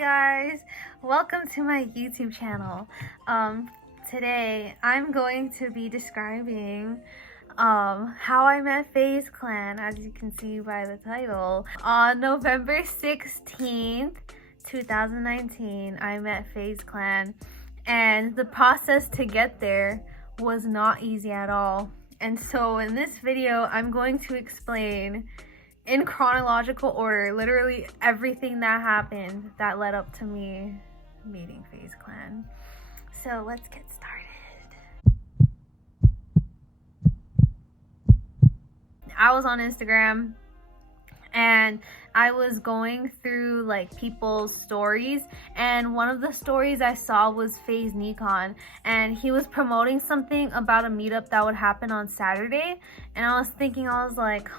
guys, welcome to my YouTube channel. Today I'm going to be describing how I met Faze Clan, as you can see by the title. On November 16th, 2019, I met Faze Clan, and the process to get there was not easy at all. And so in this video, I'm going to explain in chronological order literally everything that happened that led up to me meeting Faze Clan. So let's get started. I was on Instagram and I was going through like people's stories, and one of the stories I saw was Faze Nikon, and he was promoting something about a meetup that would happen on Saturday. And I was like,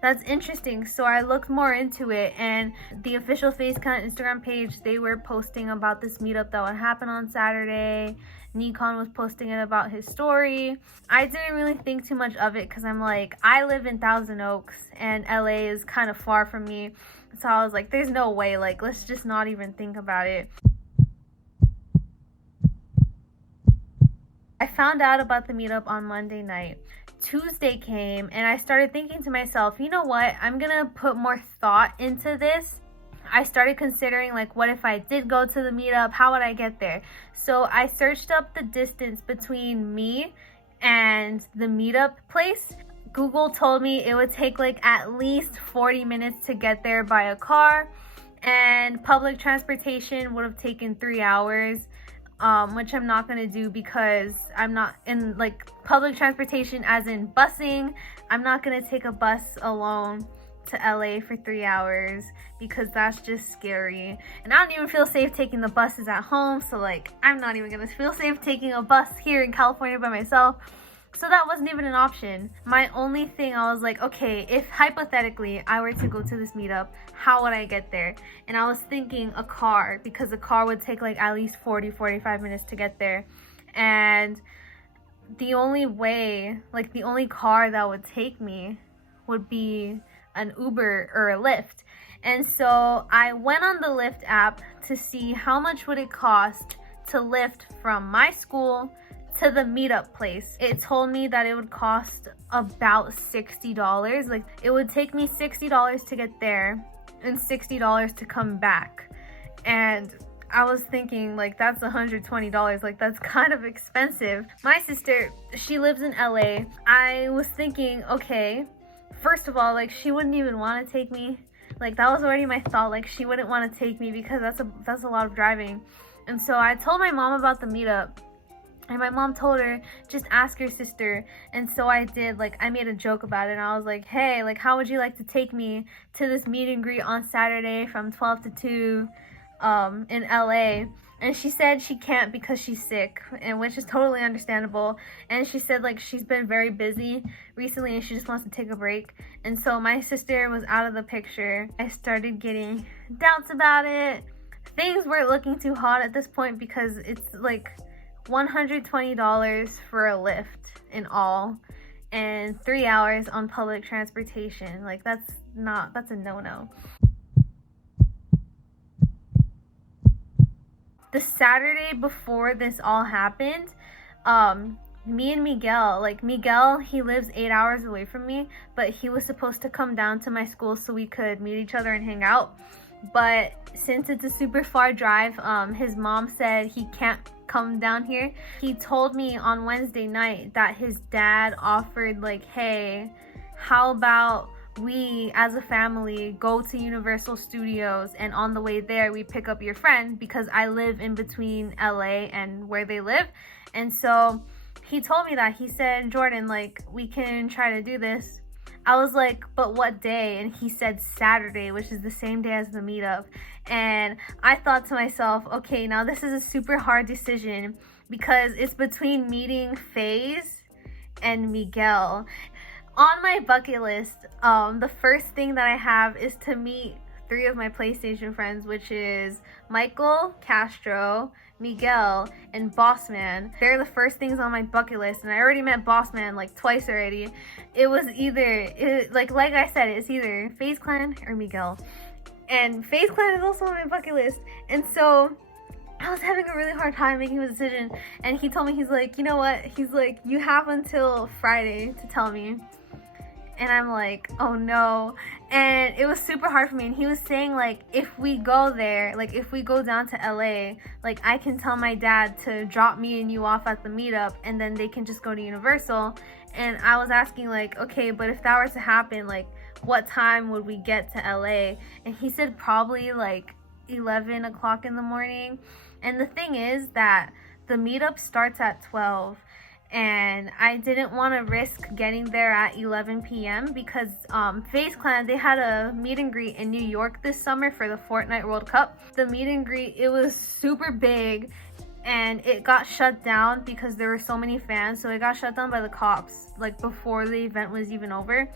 that's interesting. So I looked more into it, and the official Faze Clan Instagram page, they were posting about this meetup that would happen on Saturday. Nikon was posting it about his story. I didn't really think too much of it because I'm like, I live in Thousand Oaks and LA is kind of far from me. So I was like, there's no way, like, let's just not even think about it. I found out about the meetup on Monday night. Tuesday came and I started thinking to myself, you know what? I'm gonna put more thought into this. I started considering, like, what if I did go to the meetup? How would I get there? So I searched up the distance between me and the meetup place. Google told me it would take like at least 40 minutes to get there by a car, and public transportation would have taken 3 hours, which I'm not gonna do because I'm not in like public transportation as in busing. I'm not gonna take a bus alone to LA for 3 hours because that's just scary, and I don't even feel safe taking the buses at home. So like, I'm not even gonna feel safe taking a bus here in California by myself. So that wasn't even an option. My only thing, I was like, okay, if hypothetically I were to go to this meetup, how would I get there? And I was thinking a car, because a car would take like at least 45 minutes to get there. And the only way, like the only car that would take me would be an Uber or a Lyft. And so I went on the Lyft app to see how much would it cost to Lyft from my school to the meetup place. It told me that it would cost about $60. Like, it would take me $60 to get there and $60 to come back. And I was thinking, like, that's $120. Like, that's kind of expensive. My sister, she lives in LA. I was thinking, okay, first of all, like, she wouldn't even want to take me. Like, that was already my thought. Like, she wouldn't want to take me because that's a lot of driving. And so I told my mom about the meetup. And my mom told her, just ask your sister. And so I did. Like, I made a joke about it. And I was like, hey, like, how would you like to take me to this meet and greet on Saturday from 12 to 2 in LA? And she said she can't because she's sick, and which is totally understandable. And she said, like, she's been very busy recently and she just wants to take a break. And so my sister was out of the picture. I started getting doubts about it. Things weren't looking too hot at this point because it's like $120 for a Lyft in all, and 3 hours on public transportation. Like, that's a no-no. The Saturday before this all happened, me and Miguel, he lives 8 hours away from me, but he was supposed to come down to my school so we could meet each other and hang out. But since it's a super far drive, his mom said he can't come down here. He told me on Wednesday night that his dad offered, like, hey, how about we as a family go to Universal Studios, and on the way there we pick up your friend, because I live in between LA and where they live. And so he told me that. He said, Jordan, like, we can try to do this. I was like, but what day? And he said Saturday, which is the same day as the meetup. And I thought to myself, okay, now this is a super hard decision because it's between meeting Faze and Miguel. On my bucket list, the first thing that I have is to meet 3 of my PlayStation friends, which is Michael, Castro, Miguel, and Bossman. They're the first things on my bucket list, and I already met Bossman like twice already. It was either, like I said, it's either Faze Clan or Miguel. And Faze Clan is also on my bucket list. And so I was having a really hard time making a decision. And he told me, he's like, you know what? He's like, you have until Friday to tell me. And I'm like, oh no. And it was super hard for me. And he was saying, like, if we go there, like if we go down to LA, like I can tell my dad to drop me and you off at the meetup, and then they can just go to Universal. And I was asking, like, okay, but if that were to happen, like what time would we get to LA? And he said probably like 11 o'clock in the morning. And the thing is that the meetup starts at 12. And I didn't want to risk getting there at 11 p.m. because Faze Clan, they had a meet and greet in New York this summer for the Fortnite World Cup. The meet and greet, it was super big, and it got shut down because there were so many fans. So it got shut down by the cops like before the event was even over.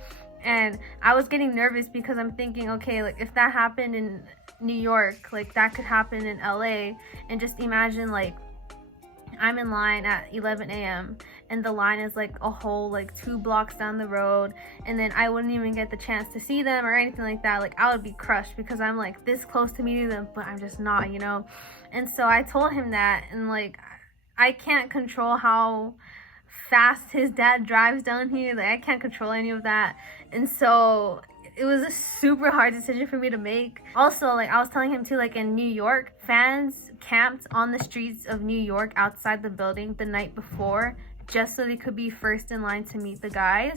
And I was getting nervous because I'm thinking, okay, like if that happened in New York, like that could happen in LA. And just imagine, like, I'm in line at 11 a.m. and the line is like a whole like 2 blocks down the road, and then I wouldn't even get the chance to see them or anything like that. Like I would be crushed because I'm like this close to meeting them, but I'm just not, you know. And so I told him that, and like I can't control how fast his dad drives down here. Like I can't control any of that. And so it was a super hard decision for me to make. Also, like I was telling him too, like in New York, fans camped on the streets of New York outside the building the night before just so they could be first in line to meet the guys.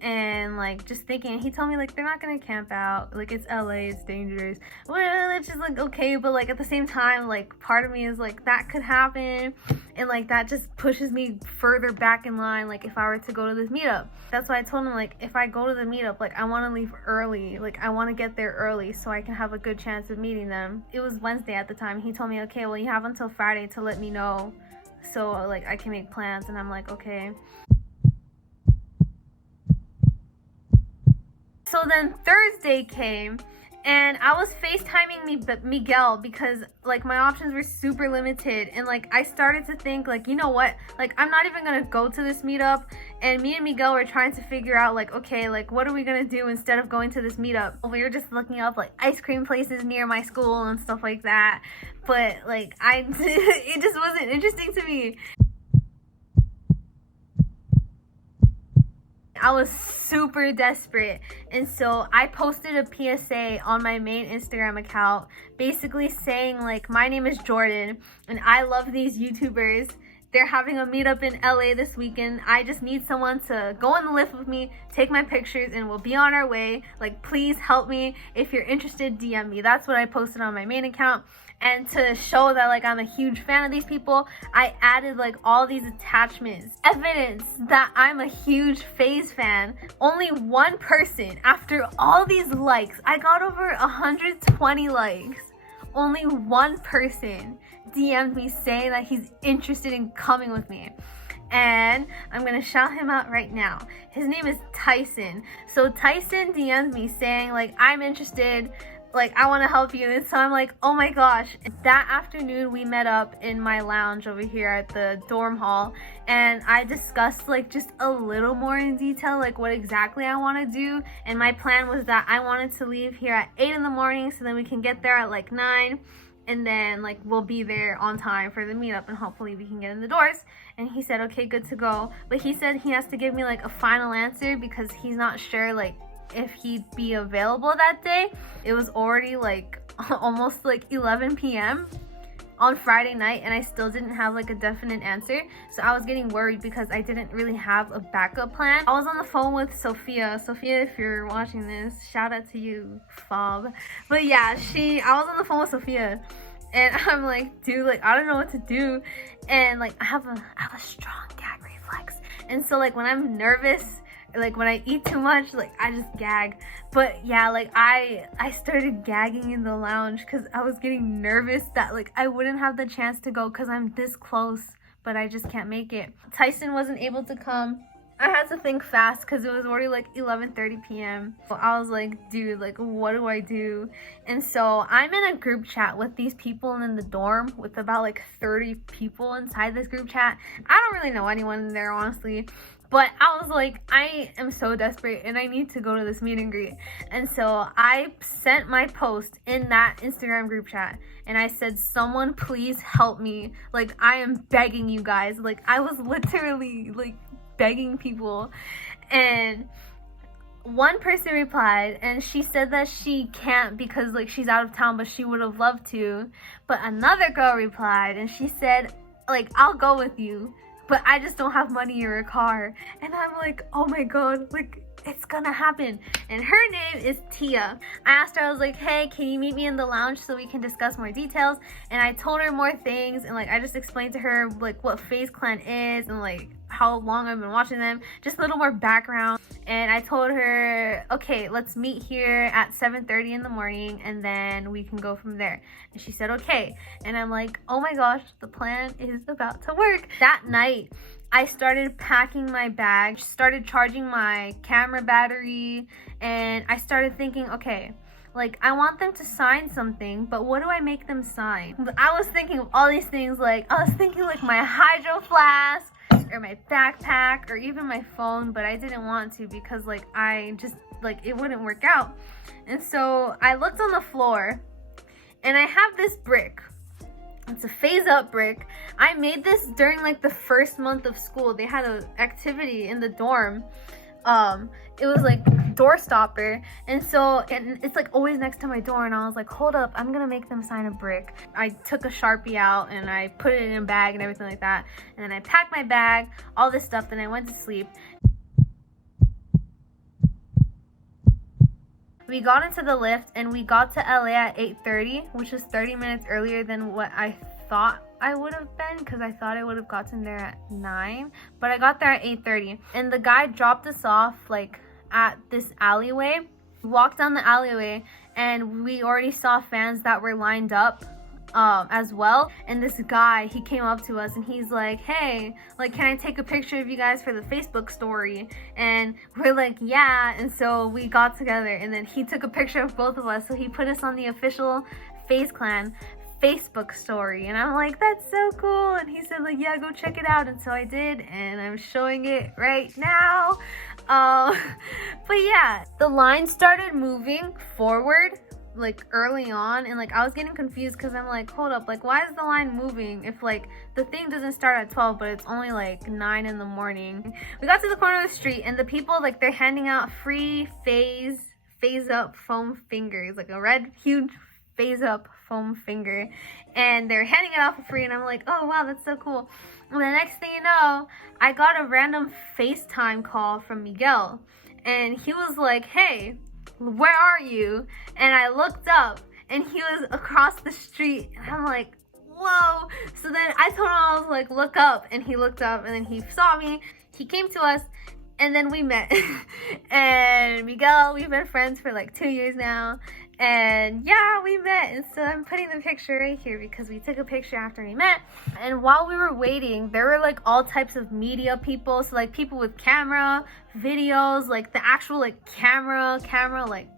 And like just thinking, he told me like they're not gonna camp out, like it's LA, it's dangerous. Well, it's just like okay, but like at the same time, like part of me is like that could happen, and like that just pushes me further back in line, like if I were to go to this meetup. That's why I told him, like if I go to the meetup, like I want to leave early, like I want to get there early so I can have a good chance of meeting them. It was Wednesday at the time. He told me, okay, well you have until Friday to let me know so like I can make plans. And I'm like, okay. So then Thursday came, and I was FaceTiming Miguel because like my options were super limited, and like I started to think, like, you know what, like I'm not even gonna go to this meetup. And me and Miguel were trying to figure out, like, okay, like what are we gonna do instead of going to this meetup? We were just looking up like ice cream places near my school and stuff like that, but like it just wasn't interesting to me. I was super desperate, and so I posted a PSA on my main Instagram account basically saying, like, my name is Jordan and I love these YouTubers. They're having a meetup in LA this weekend. I just need someone to go on the lift with me, take my pictures, and we'll be on our way. Like, please help me. If you're interested, DM me. That's what I posted on my main account. And to show that like I'm a huge fan of these people, I added like all these attachments, evidence that I'm a huge Faze fan. Only one person, after all these likes, I got over 120 likes. Only one person DM'd me saying that he's interested in coming with me. And I'm gonna shout him out right now. His name is Tyson. So Tyson DM'd me saying like, I'm interested, like I want to help you. And so I'm like, oh my gosh. That afternoon we met up in my lounge over here at the dorm hall, and I discussed like just a little more in detail like what exactly I want to do. And my plan was that I wanted to leave here at 8 in the morning so then we can get there at like 9, and then like we'll be there on time for the meetup and hopefully we can get in the doors. And he said okay, good to go, but he said he has to give me like a final answer because he's not sure like if he'd be available that day. It was already like almost like 11 p.m. on Friday night and I still didn't have like a definite answer. So I was getting worried because I didn't really have a backup plan. I was on the phone with Sophia. Sophia, if you're watching this, shout out to you, Fob. But yeah, I was on the phone with Sophia and I'm like, dude, like I don't know what to do. And like I have a strong gag reflex. And so like when I'm nervous, like when I eat too much, like I just gag. But yeah, like I started gagging in the lounge because I was getting nervous that like I wouldn't have the chance to go because I'm this close, but I just can't make it. Tyson wasn't able to come. I had to think fast because it was already like 11:30 p.m. So I was like, dude, like, what do I do? And so I'm in a group chat with these people in the dorm with about like 30 people inside this group chat. I don't really know anyone in there, honestly. But I was like, I am so desperate and I need to go to this meet and greet. And so I sent my post in that Instagram group chat and I said, someone please help me. Like, I am begging you guys. Like, I was literally like begging people. And one person replied and she said that she can't because like she's out of town, but she would have loved to. But another girl replied and she said, like, I'll go with you, but I just don't have money or a car. And I'm like, oh my god, like, it's gonna happen. And her name is Tia. I asked her, I was like, hey, can you meet me in the lounge so we can discuss more details? And I told her more things, and like I just explained to her like what Faze Clan is and like how long I've been watching them, just a little more background. And I told her, okay, let's meet here at 7:30 in the morning and then we can go from there. And she said okay. And I'm like, oh my gosh, the plan is about to work. That night I started packing my bag, started charging my camera battery, and I started thinking, okay, like, I want them to sign something, but what do I make them sign? I was thinking of all these things, like, I was thinking like my hydro flask, or my backpack, or even my phone, but I didn't want to because like I just, like, it wouldn't work out. And so I looked on the floor and I have this brick. It's a Faze Up brick. I made this during like the first month of school. They had an activity in the dorm. It was like door stopper, and it's like always next to my door, and I was like, hold up, I'm gonna make them sign a brick. I took a Sharpie out and I put it in a bag and everything like that, and then I packed my bag, all this stuff, and I went to sleep. We got into the lift and we got to LA at 8:30, which is 30 minutes earlier than what I thought I would have been, because I thought I would have gotten there at 9, but I got there at 8:30. And the guy dropped us off like at this alleyway. We walked down the alleyway and we already saw fans that were lined up as well. And this guy, he came up to us and he's like, hey, like, can I take a picture of you guys for the Facebook story? And we're like, yeah. And so we got together and then he took a picture of both of us, so he put us on the official Faze Clan Facebook story. And I'm like, that's so cool. And he said like, yeah, go check it out. And so I did, and I'm showing it right now. But yeah, the line started moving forward like early on, and like I was getting confused because I'm like, hold up, like, why is the line moving if like the thing doesn't start at 12 but it's only like 9 in the morning? We got to the corner of the street and the people, like, they're handing out free Faze Up foam fingers, like a red huge Faze Up foam finger, and they're handing it out for free. And I'm like, oh wow, that's so cool. And the next thing you know, I got a random FaceTime call from Miguel, and he was like, hey, where are you? And I looked up and he was across the street, and I'm like, whoa. So then I told him, I was like, look up, and he looked up and then he saw me. He came to us and then we met. And Miguel, we've been friends for like 2 years now. And yeah, we met. And so I'm putting the picture right here because we took a picture after we met. And while we were waiting, there were like all types of media people. So like people with camera, videos, like the actual like camera like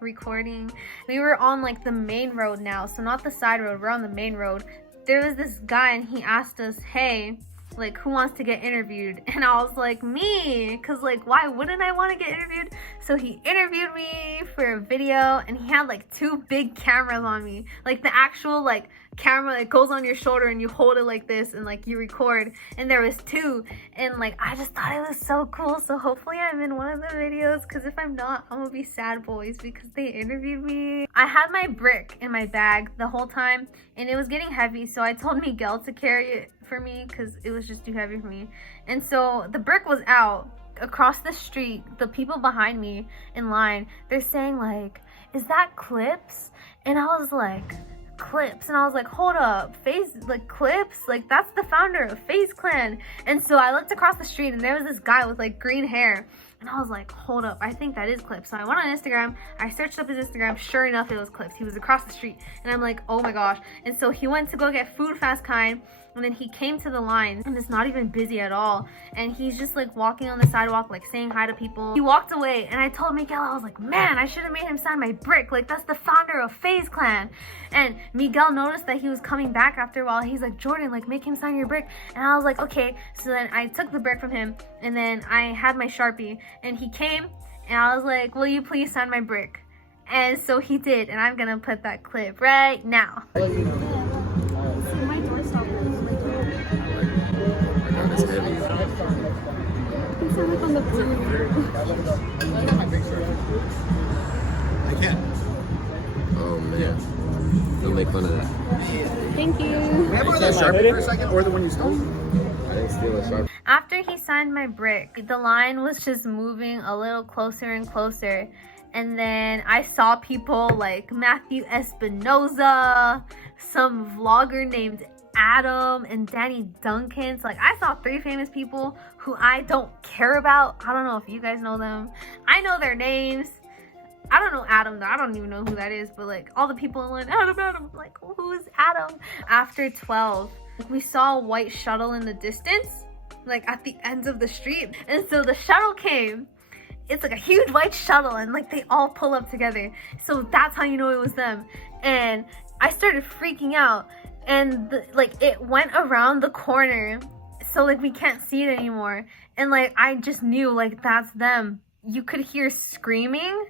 recording. We were on like the main road now, so not the side road, we're on the main road. There was this guy and he asked us, hey, like, who wants to get interviewed? And I was like, me, because like, why wouldn't I want to get interviewed? So he interviewed me for a video, and he had like 2 big cameras on me, like the actual like camera that goes on your shoulder and you hold it like this and like you record. And there was 2, and like I just thought it was so cool. So hopefully I'm in one of the videos, because if I'm not, I'm gonna be sad boys because they interviewed me. I had my brick in my bag the whole time and it was getting heavy, so I told Miguel to carry it for me because it was just too heavy for me. And so the brick was out. Across the street, the people behind me in line, they're saying like, is that Clips? And I was like, Clips? And I was like, hold up, Faze, like Clips? Like, that's the founder of Faze Clan. And so I looked across the street and there was this guy with like green hair, and I was like, hold up, I think that is Clips. So I went on Instagram, I searched up his Instagram, sure enough it was Clips. He was across the street, and I'm like, oh my gosh. And so he went to go get food fast kind, And then he came to the line, and it's not even busy at all. And he's just like walking on the sidewalk, like saying hi to people. He walked away, and I told Miguel, I was like, man, I should have made him sign my brick. Like, that's the founder of Faze Clan. And Miguel noticed that he was coming back after a while. He's like, Jordan, like, make him sign your brick. And I was like, okay. So then I took the brick from him, and then I had my Sharpie, and he came, and I was like, will you please sign my brick? And so he did, and I'm gonna put that clip right now. It's heavy. I can't. Oh man. Don't make fun of that. Thank you. Can I borrow that Sharpie for a second, or the one you stole? I didn't steal a Sharpie. After he signed my brick, the line was just moving a little closer and closer. And then I saw people like Matthew Espinoza, some vlogger named Adam, and Danny Duncan. So like, I saw 3 famous people who I don't care about. I don't know if you guys know them. I know their names. I don't know Adam though. I don't even know who that is. But like, all the people in line, Adam, like, who's Adam? After 12, we saw a white shuttle in the distance, like at the end of the street. And so the shuttle came. It's like a huge white shuttle, and like they all pull up together. So that's how you know it was them. And I started freaking out, and like it went around the corner, so like we can't see it anymore. And like I just knew like that's them. You could hear screaming,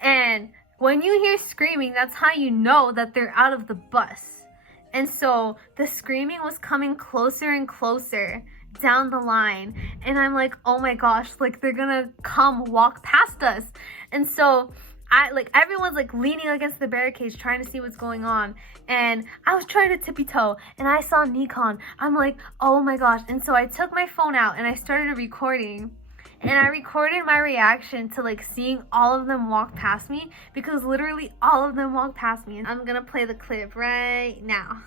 and when you hear screaming, that's how you know that they're out of the bus. And so the screaming was coming closer and closer down the line, and I'm like, oh my gosh, like they're gonna come walk past us. And so everyone's like leaning against the barricades trying to see what's going on, and I was trying to tippy toe, and I saw Nikon. I'm like, oh my gosh. And so I took my phone out and I started recording, and I recorded my reaction to like seeing all of them walk past me, because literally all of them walked past me. And I'm gonna play the clip right now.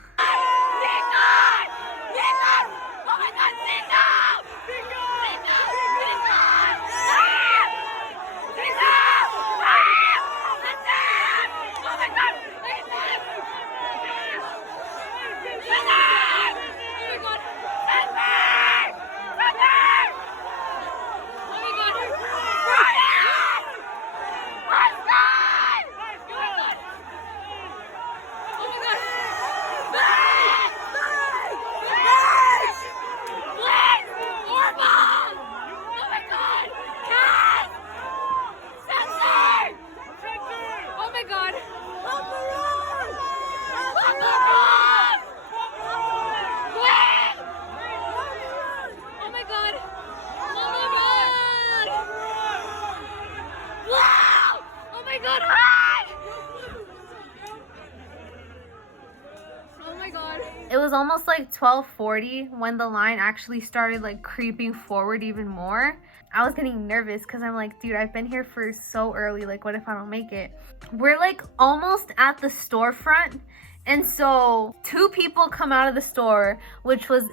It was almost like 12:40 when the line actually started like creeping forward even more. I was getting nervous because I'm like, dude, I've been here for so early. Like, what if I don't make it? We're like almost at the storefront. And so 2 people come out of the store, which was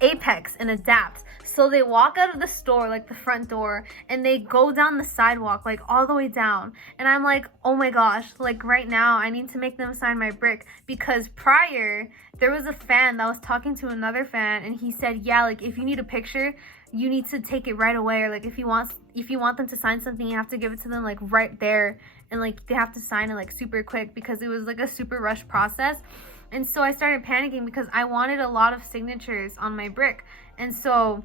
Apex and Adapt. So they walk out of the store, like the front door, and they go down the sidewalk, like all the way down. And I'm like, oh my gosh, like right now I need to make them sign my brick, because prior there was a fan that was talking to another fan, and he said, yeah, like if you need a picture, you need to take it right away, or like if you want them to sign something, you have to give it to them like right there, and like they have to sign it like super quick, because it was like a super rush process. And so I started panicking because I wanted a lot of signatures on my brick. And so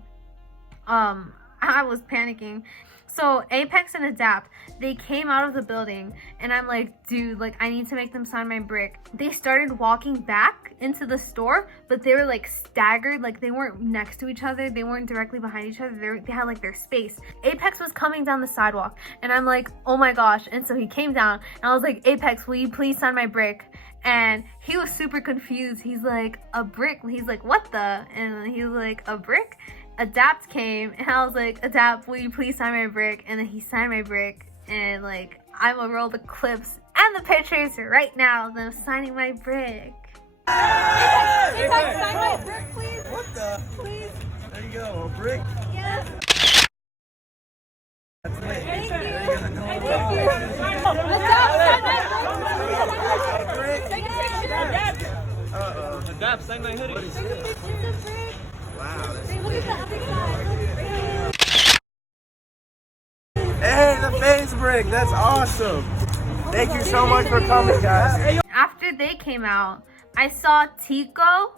I was panicking. So Apex and Adapt, they came out of the building, and I'm like, dude, like I need to make them sign my brick. They started walking back into the store, but they were like staggered, like they weren't next to each other, they weren't directly behind each other, they had like their space. Apex was coming down the sidewalk, and I'm like, oh my gosh. And so he came down, and I was like, Apex, will you please sign my brick? And he was super confused. He's like, a brick? He's like, what the? And he was like, a brick? Adapt came, and I was like, Adapt, will you please sign my brick? And then he signed my brick, and like I'm gonna roll the clips and the pictures right now of them signing my brick. Hey! Apex, sign my brick, please. What the? Please. There you go, a brick. Yes. That's it. Thank you. Thank you. Adapt, sign my brick. Adapt, sign my hoodie. Hey, the Faze brick. That's awesome. Thank you so much for coming, guys. After they came out, I saw Tico,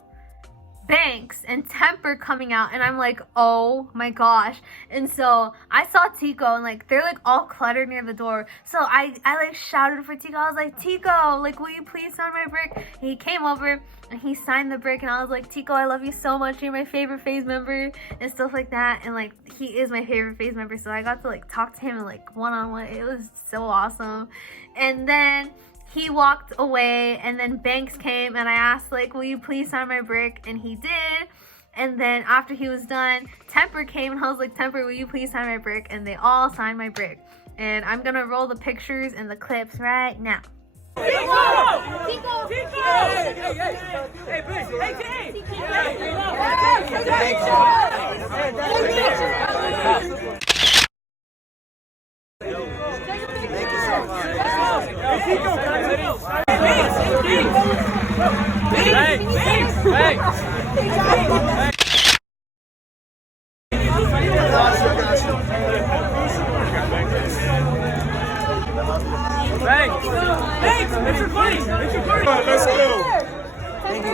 Banks, and Temper coming out, and I'm like, oh my gosh. And so I saw Tico, and like they're like all cluttered near the door. So I like shouted for Tico. I was like, Tico, like, will you please sign my brick? And he came over and he signed the brick, and I was like, Tico, I love you so much. You're my favorite Faze member and stuff like that. And like he is my favorite Faze member, so I got to like talk to him and like one-on-one. It was so awesome. And then he walked away, and then Banks came, and I asked, like, will you please sign my brick? And he did. And then after he was done, Temper came, and I was like, Temper, will you please sign my brick? And they all signed my brick. And I'm gonna roll the pictures and the clips right now. Let's go. Thank you.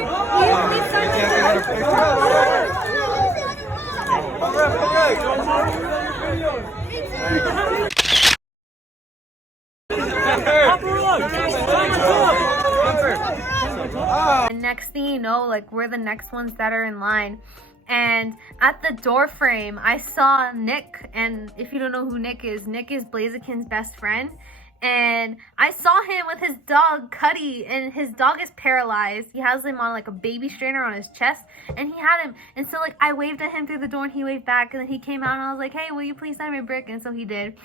And next thing you know, like, we're the next ones that are in line. And at the door frame, I saw Nick. And if you don't know who Nick is Blaziken's best friend. And I saw him with his dog, Cuddy, and his dog is paralyzed. He has him on like a baby strainer on his chest, and he had him. And so like I waved at him through the door, and he waved back, and then he came out, and I was like, hey, will you please sign my brick? And so he did.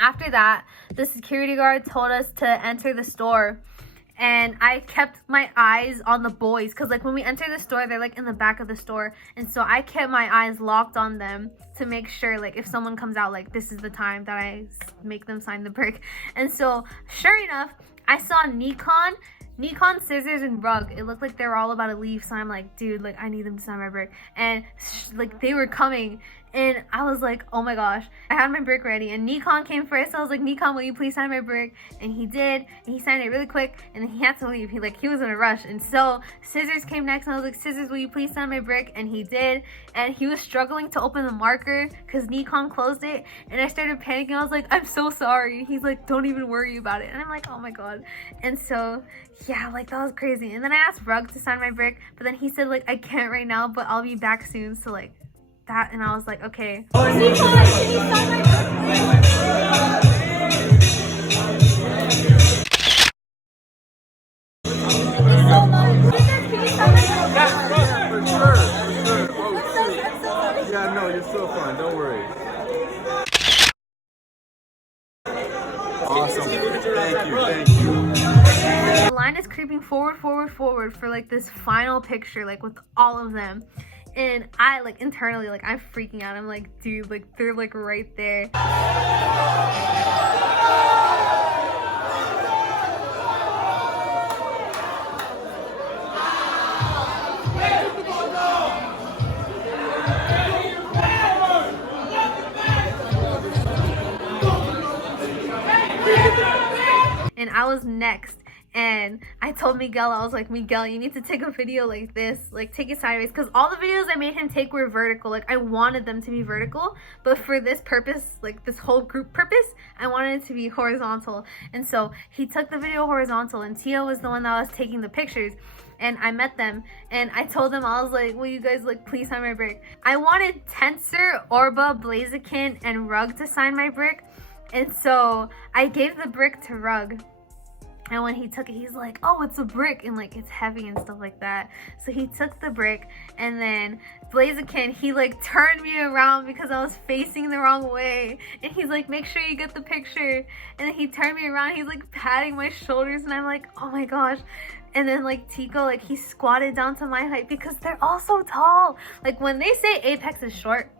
After that, the security guard told us to enter the store. And I kept my eyes on the boys, because like when we enter the store, they're like in the back of the store, and so I kept my eyes locked on them to make sure like if someone comes out, like this is the time that I make them sign the brick. And so sure enough, I saw Nikon, Scissors, and Rug. It looked like they were all about to leave, so I'm like, dude, like I need them to sign my brick. And like they were coming, and I was like, oh my gosh. I had my brick ready, and Nikon came first. So I was like, Nikon, will you please sign my brick? And he did, and he signed it really quick, and then he had to leave. He was in a rush. And so Scissors came next, and I was like, Scissors, will you please sign my brick? And he did, and he was struggling to open the marker because Nikon closed it, and I started panicking. I was like, I'm so sorry. He's like, don't even worry about it. And I'm like, oh my god. And so yeah, like that was crazy. And then I asked Rug to sign my brick, but then he said like, I can't right now, but I'll be back soon. So like that, and I was like, okay. Yeah, no, you're so fine. Don't worry. Awesome. Thank you. The line is creeping forward for like this final picture, like with all of them. And I like internally, like I'm freaking out. I'm like, dude, like they're like right there. And I was next, and I told Miguel, I was like, Miguel, you need to take a video like this, like take it sideways, because all the videos I made him take were vertical. Like I wanted them to be vertical, but for this purpose, like this whole group purpose, I wanted it to be horizontal. And so he took the video horizontal, and Tio was the one that was taking the pictures. And I met them, and I told them, I was like, will you guys like please sign my brick? I wanted Tensor, Orba, Blaziken, and Rug to sign my brick. And so I gave the brick to Rug, and when he took it, he's like, oh, it's a brick, and like it's heavy and stuff like that. So he took the brick, and then Blaziken, he like turned me around because I was facing the wrong way, and he's like, make sure you get the picture. And then he turned me around, he's like patting my shoulders, and I'm like, oh my gosh. And then like Tico, like he squatted down to my height because they're all so tall. Like when they say Apex is short,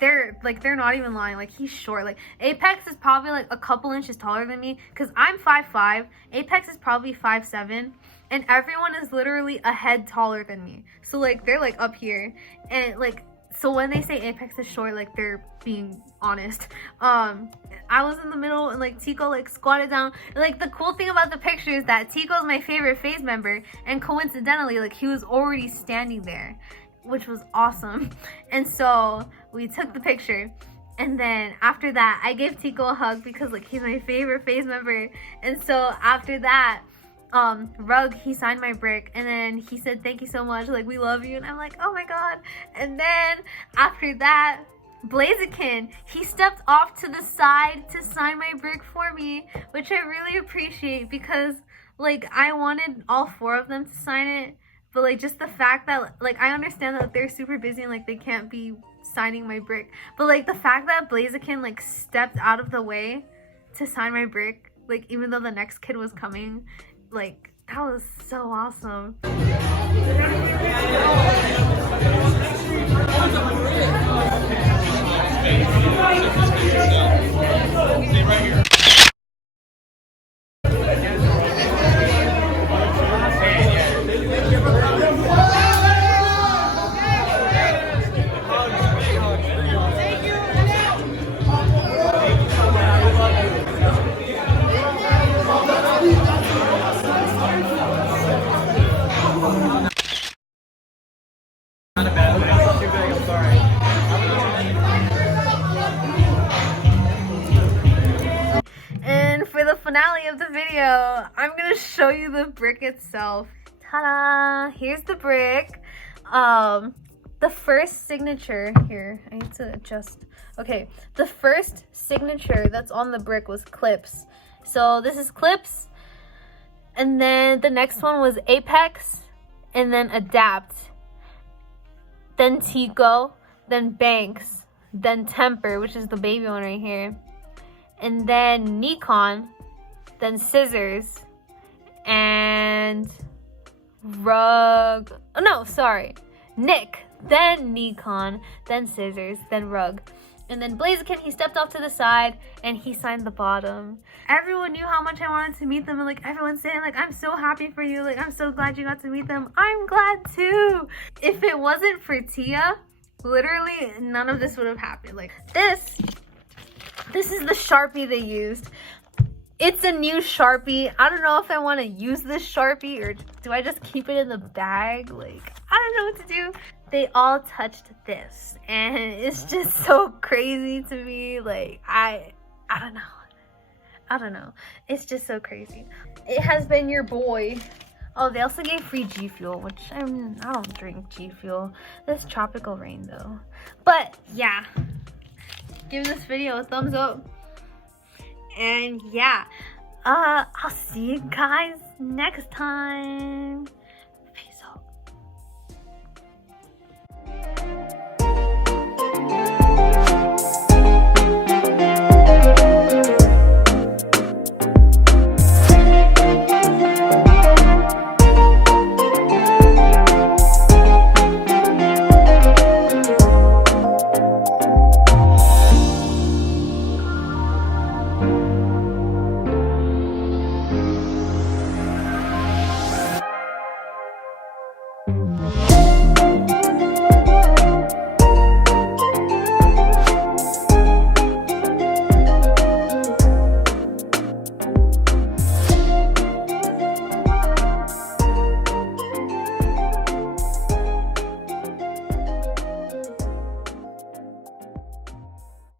they're not even lying. Like, he's short. Like, Apex is probably like a couple inches taller than me, because I'm 5'5". Apex is probably 5'7", and everyone is literally a head taller than me. So like, they're like up here, and like, so when they say Apex is short, like, they're being honest. I was in the middle, and like Tico like squatted down. And, like, the cool thing about the picture is that Tico's my favorite Faze member, and coincidentally, like, he was already standing there, which was awesome. And so we took the picture, and then after that I gave Tico a hug because like he's my favorite Faze member. And so after that, Rug, he signed my brick, and then he said thank you so much, like, we love you. And I'm like, oh my god. And then after that, Blaziken, he stepped off to the side to sign my brick for me, which I really appreciate, because like, I wanted all 4 of them to sign it. But like, just the fact that, like, I understand that they're super busy and like they can't be signing my brick, but like the fact that Blaziken like stepped out of the way to sign my brick, like, even though the next kid was coming, like, that was so awesome. And for the finale of the video, I'm gonna show you the brick itself. Ta-da! Here's the brick. The first signature here, I need to adjust. Okay, the first signature that's on the brick was Clips. So this is Clips, and then the next one was Apex, and then Adapt, then Tico, then Banks, then Temper, which is the baby one right here, and then Nikon, then Scissors, and Rug. Oh no, sorry, Nick, then Nikon, then Scissors, then Rug. And then Blaziken, he stepped off to the side and he signed the bottom. Everyone knew how much I wanted to meet them, and like, everyone's saying like, I'm so happy for you, like, I'm so glad you got to meet them. I'm glad too. If it wasn't for Tia, literally none of this would have happened. Like, this is the Sharpie they used. It's a new Sharpie. I don't know if I want to use this Sharpie or do I just keep it in the bag. Like, I don't know what to do. They all touched this, and it's just so crazy to me. Like, I don't know. It's just so crazy. It has been your boy. Oh, they also gave free G Fuel, which I don't drink G Fuel. This Tropical Rain though. But yeah, give this video a thumbs up. And yeah, I'll see you guys next time.